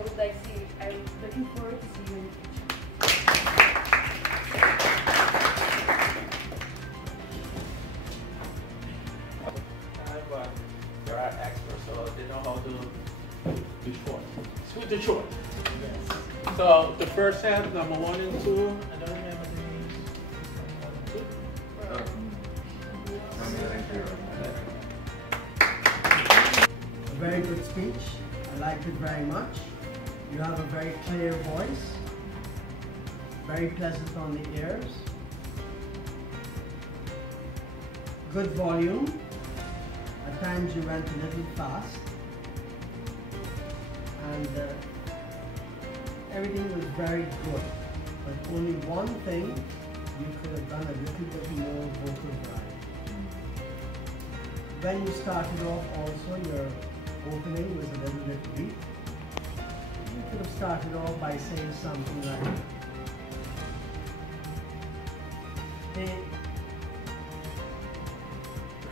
I'm looking forward to seeing you in the future. There are experts, so they know how to do short. Sweet to short. Yes. So the first half, number 1 and 2, I don't remember the names. 1, 2. A very good speech. I liked it very much. You have a very clear voice, very pleasant on the ears, good volume. At times you went a little fast, and everything was very good. But only one thing, you could have done a little bit more vocal variety. When you started off also, your opening was a little bit weak. You could have started off by saying something like,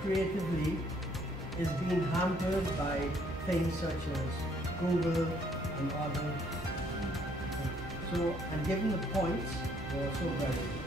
creatively is being hampered by things such as Google and other. So, and given the points, were also very good.